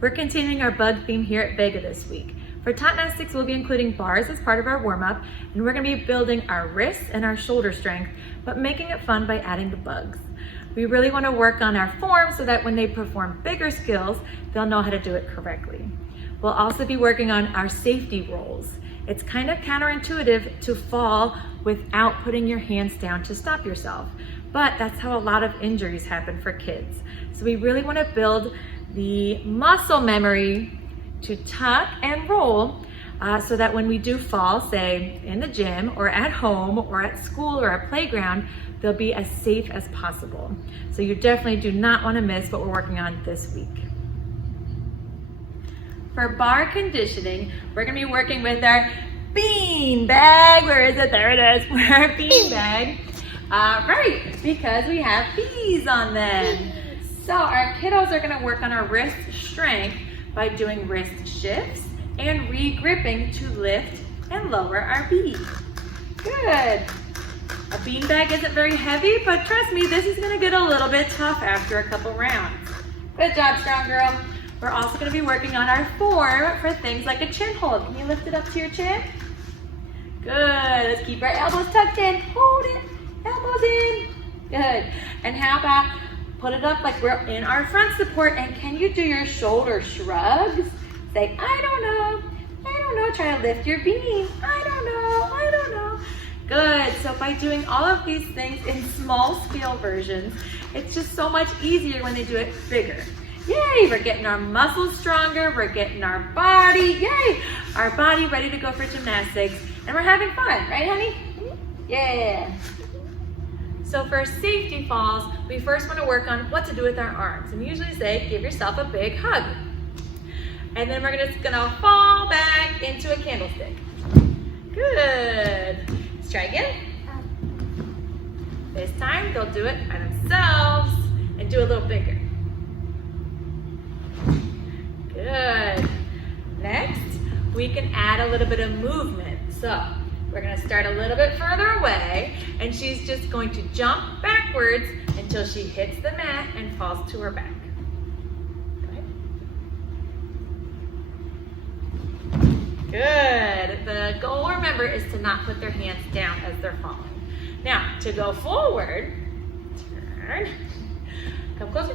We're continuing our bug theme here at Vega this week. For Tot Nastics, we'll be including bars as part of our warm-up, and we're gonna be building our wrists and our shoulder strength, but making it fun by adding the bugs. We really wanna work on our form so that when they perform bigger skills, they'll know how to do it correctly. We'll also be working on our safety rolls. It's kind of counterintuitive to fall without putting your hands down to stop yourself, but that's how a lot of injuries happen for kids. So we really wanna build the muscle memory to tuck and roll so that when we do fall, say in the gym or at home or at school or at playground, they'll be as safe as possible. So you definitely do not want to miss what we're working on this week. For bar conditioning, we're going to be working with our bean bag. Where is it? There it is. Our bean bag. Right, because we have bees on them. So our kiddos are going to work on our wrist strength by doing wrist shifts and re-gripping to lift and lower our bead. Good. A beanbag isn't very heavy, but trust me, this is gonna get a little bit tough after a couple rounds. Good job, strong girl. We're also gonna be working on our form for things like a chin hold. Can you lift it up to your chin? Good, let's keep our elbows tucked in. Hold it, elbows in. Good, and how about put it up like we're in our front support, and can you do your shoulder shrugs? Say, I don't know, try to lift your bean. I don't know. Good, so by doing all of these things in small scale versions, it's just so much easier when they do it bigger. Yay, we're getting our muscles stronger, we're getting our body, yay, our body ready to go for gymnastics, and we're having fun, right honey? Yeah. So for safety falls, we first want to work on what to do with our arms, and usually say, give yourself a big hug. And then we're just gonna fall back into a candlestick. Good. Let's try again. This time, they'll do it by themselves and do a little bigger. Good. Next, we can add a little bit of movement. So we're gonna start a little bit further away, and she's just going to jump backwards until she hits the mat and falls to her back. Good. The goal, remember, is to not put their hands down as they're falling. Now, to go forward, turn, come closer.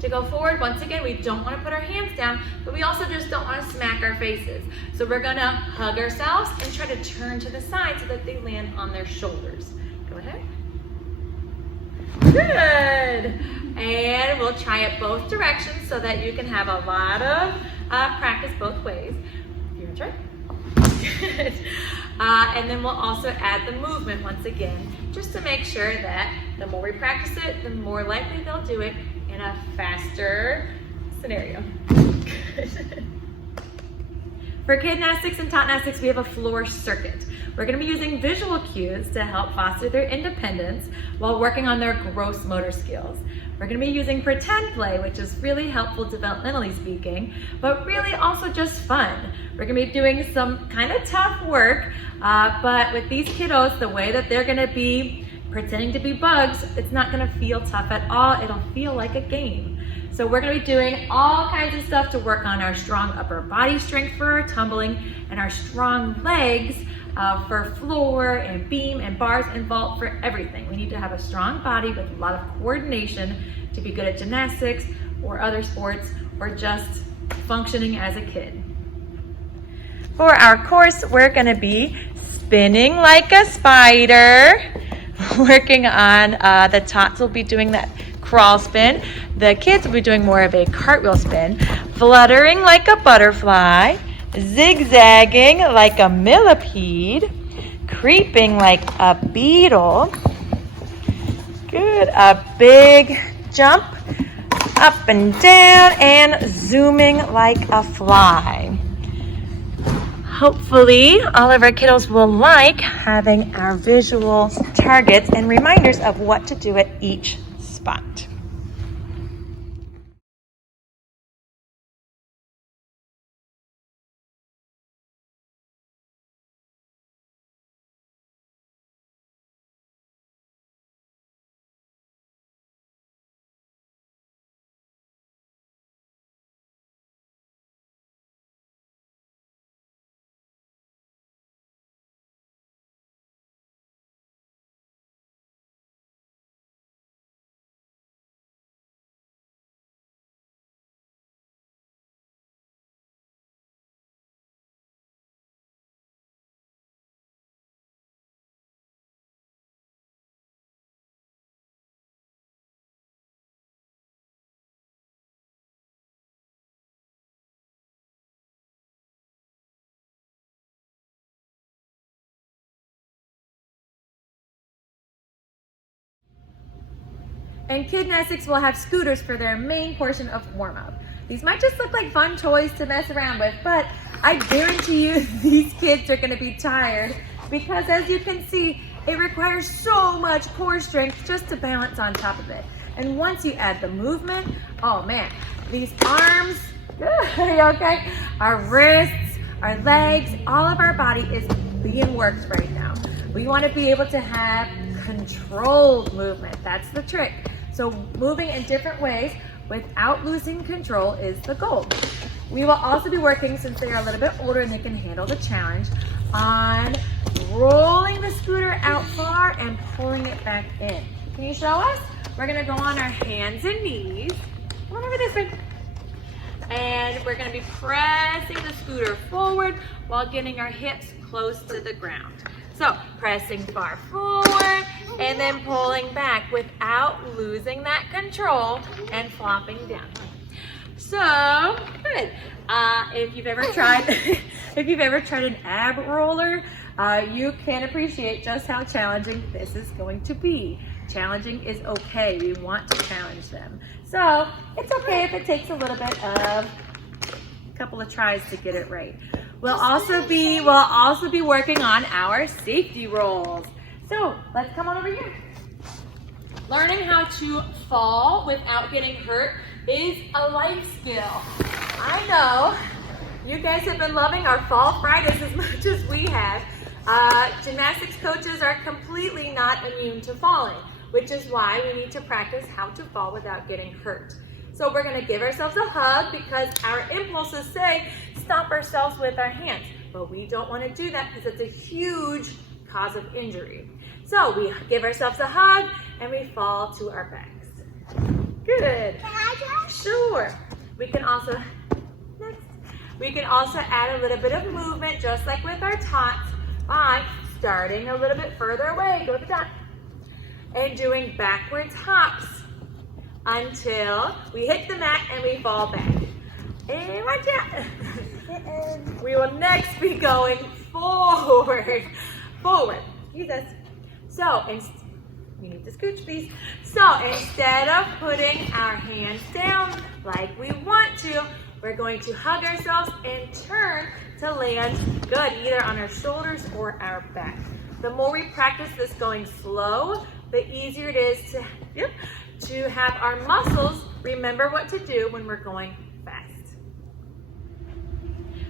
To go forward, once again, we don't want to put our hands down, but we also just don't want to smack our faces. So we're going to hug ourselves and try to turn to the side so that they land on their shoulders. Go ahead. Good. And we'll try it both directions so that you can have a lot of practice both ways. You want to try? Good. And then we'll also add the movement once again, just to make sure that the more we practice it, the more likely they'll do it in a faster scenario. Good. For Kid Nastics and Tot Nastics, we have a floor circuit. We're going to be using visual cues to help foster their independence while working on their gross motor skills. We're going to be using pretend play, which is really helpful developmentally speaking, but really also just fun. We're going to be doing some kind of tough work, but with these kiddos, the way that they're going to be pretending to be bugs, it's not going to feel tough at all. It'll feel like a game. So we're going to be doing all kinds of stuff to work on our strong upper body strength for our tumbling and our strong legs for floor and beam and bars and vault for everything. We need to have a strong body with a lot of coordination to be good at gymnastics or other sports or just functioning as a kid. For our course, we're going to be spinning like a spider, working on the tots will be doing that crawl spin. The kids will be doing more of a cartwheel spin, fluttering like a butterfly, zigzagging like a millipede, creeping like a beetle. Good, a big jump up and down, and zooming like a fly. Hopefully, all of our kiddos will like having our visual targets and reminders of what to do at each spot. And Kid Nastics will have scooters for their main portion of warm-up. These might just look like fun toys to mess around with, but I guarantee you these kids are gonna be tired because as you can see, it requires so much core strength just to balance on top of it. And once you add the movement, oh man, these arms, are you okay? Our wrists, our legs, all of our body is being worked right now. We want to be able to have controlled movement. That's the trick. So moving in different ways without losing control is the goal. We will also be working, since they are a little bit older and they can handle the challenge, on rolling the scooter out far and pulling it back in. Can you show us? We're gonna go on our hands and knees. Come on over this way. And we're gonna be pressing the scooter forward while getting our hips close to the ground. So pressing far forward and then pulling back without losing that control and flopping down. So good. If you've ever tried, an ab roller, you can appreciate just how challenging this is going to be. Challenging is okay. We want to challenge them. So it's okay if it takes a little bit of a couple of tries to get it right. We'll also be working on our safety rolls. So let's come on over here. Learning how to fall without getting hurt is a life skill. I know you guys have been loving our Fall Fridays as much as we have. Gymnastics coaches are completely not immune to falling, which is why we need to practice how to fall without getting hurt. So we're gonna give ourselves a hug because our impulses say stop ourselves with our hands, but we don't wanna do that because it's a huge cause of injury. So we give ourselves a hug and we fall to our backs. Good. Can I try? Sure. We can also add a little bit of movement just like with our tots by starting a little bit further away, go to the top, and doing backwards hops until we hit the mat and we fall back. And watch out. We will next be going forward. Use this. So, we need to scooch, please. So instead of putting our hands down like we want to, we're going to hug ourselves and turn to land good, either on our shoulders or our back. The more we practice this going slow, the easier it is to have our muscles remember what to do when we're going fast.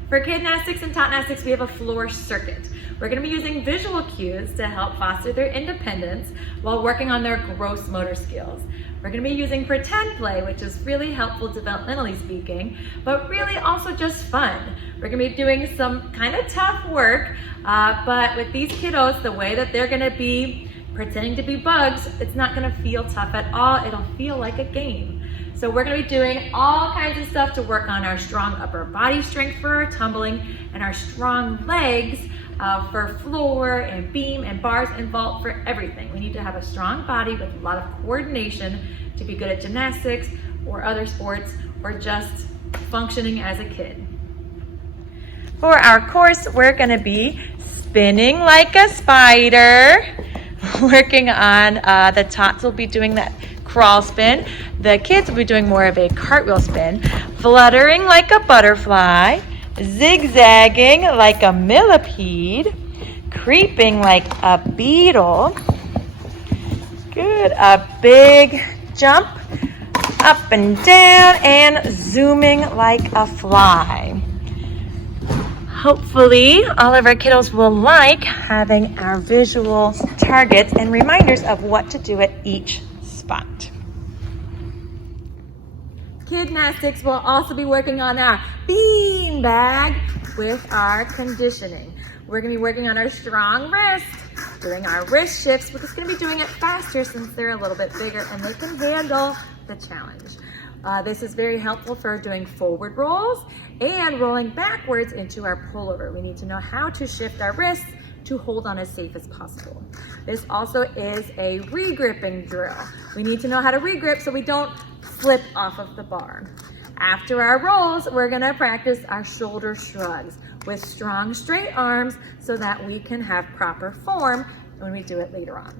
For Kid Nastics and Tot Nastics, we have a floor circuit. We're going to be using visual cues to help foster their independence while working on their gross motor skills. We're going to be using pretend play, which is really helpful developmentally speaking, but really also just fun. We're going to be doing some kind of tough work, but with these kiddos, the way that they're going to be pretending to be bugs, it's not going to feel tough at all. It'll feel like a game. So we're going to be doing all kinds of stuff to work on our strong upper body strength for our tumbling and our strong legs for floor and beam and bars and vault for everything. We need to have a strong body with a lot of coordination to be good at gymnastics or other sports or just functioning as a kid. For our course, we're going to be spinning like a spider, working on the tots will be doing that crawl spin. The kids will be doing more of a cartwheel spin, fluttering like a butterfly, zigzagging like a millipede, creeping like a beetle. Good, a big jump up and down and zooming like a fly. Hopefully, all of our kiddos will like having our visual targets and reminders of what to do at each spot. Kid Nastics will also be working on our bean bag with our conditioning. We're going to be working on our strong wrist, doing our wrist shifts. We're just going to be doing it faster since they're a little bit bigger and they can handle the challenge. This is very helpful for doing forward rolls and rolling backwards into our pullover. We need to know how to shift our wrists to hold on as safe as possible. This also is a re-gripping drill. We need to know how to re-grip so we don't flip off of the bar. After our rolls, we're gonna practice our shoulder shrugs with strong straight arms so that we can have proper form when we do it later on.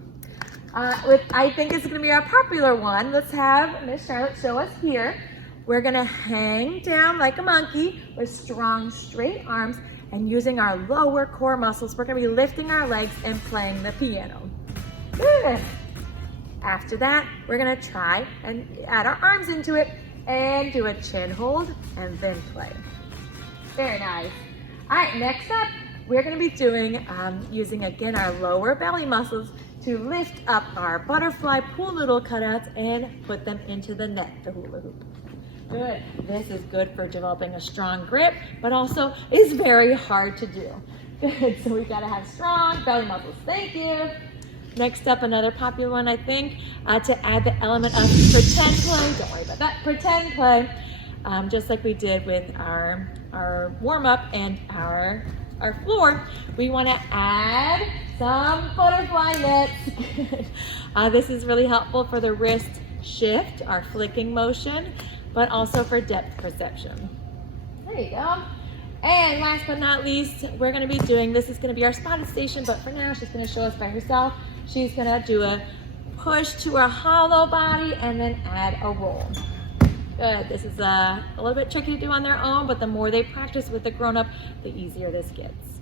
I think it's gonna be our popular one. Let's have Miss Charlotte show us here. We're gonna hang down like a monkey with strong, straight arms and using our lower core muscles. We're gonna be lifting our legs and playing the piano. Good. After that, we're gonna try and add our arms into it and do a chin hold and then play. Very nice. All right, next up, we're gonna be doing, using again our lower belly muscles to lift up our butterfly pool noodle cutouts and put them into the net, the hula hoop. Good. This is good for developing a strong grip, but also is very hard to do. Good, so we gotta have strong belly muscles. Thank you. Next up, another popular one, I think, to add the element of pretend play. Don't worry about that. Pretend play, just like we did with our warm-up and our floor. We want to add some butterfly nets. This is really helpful for the wrist shift, our flicking motion, but also for depth perception. There you go. And last but not least, we're going to be doing, this is going to be our spotted station, but for now she's going to show us by herself. She's going to do a push to a hollow body and then add a roll. Good. This is a little bit tricky to do on their own, but the more they practice with the grown-up, the easier this gets.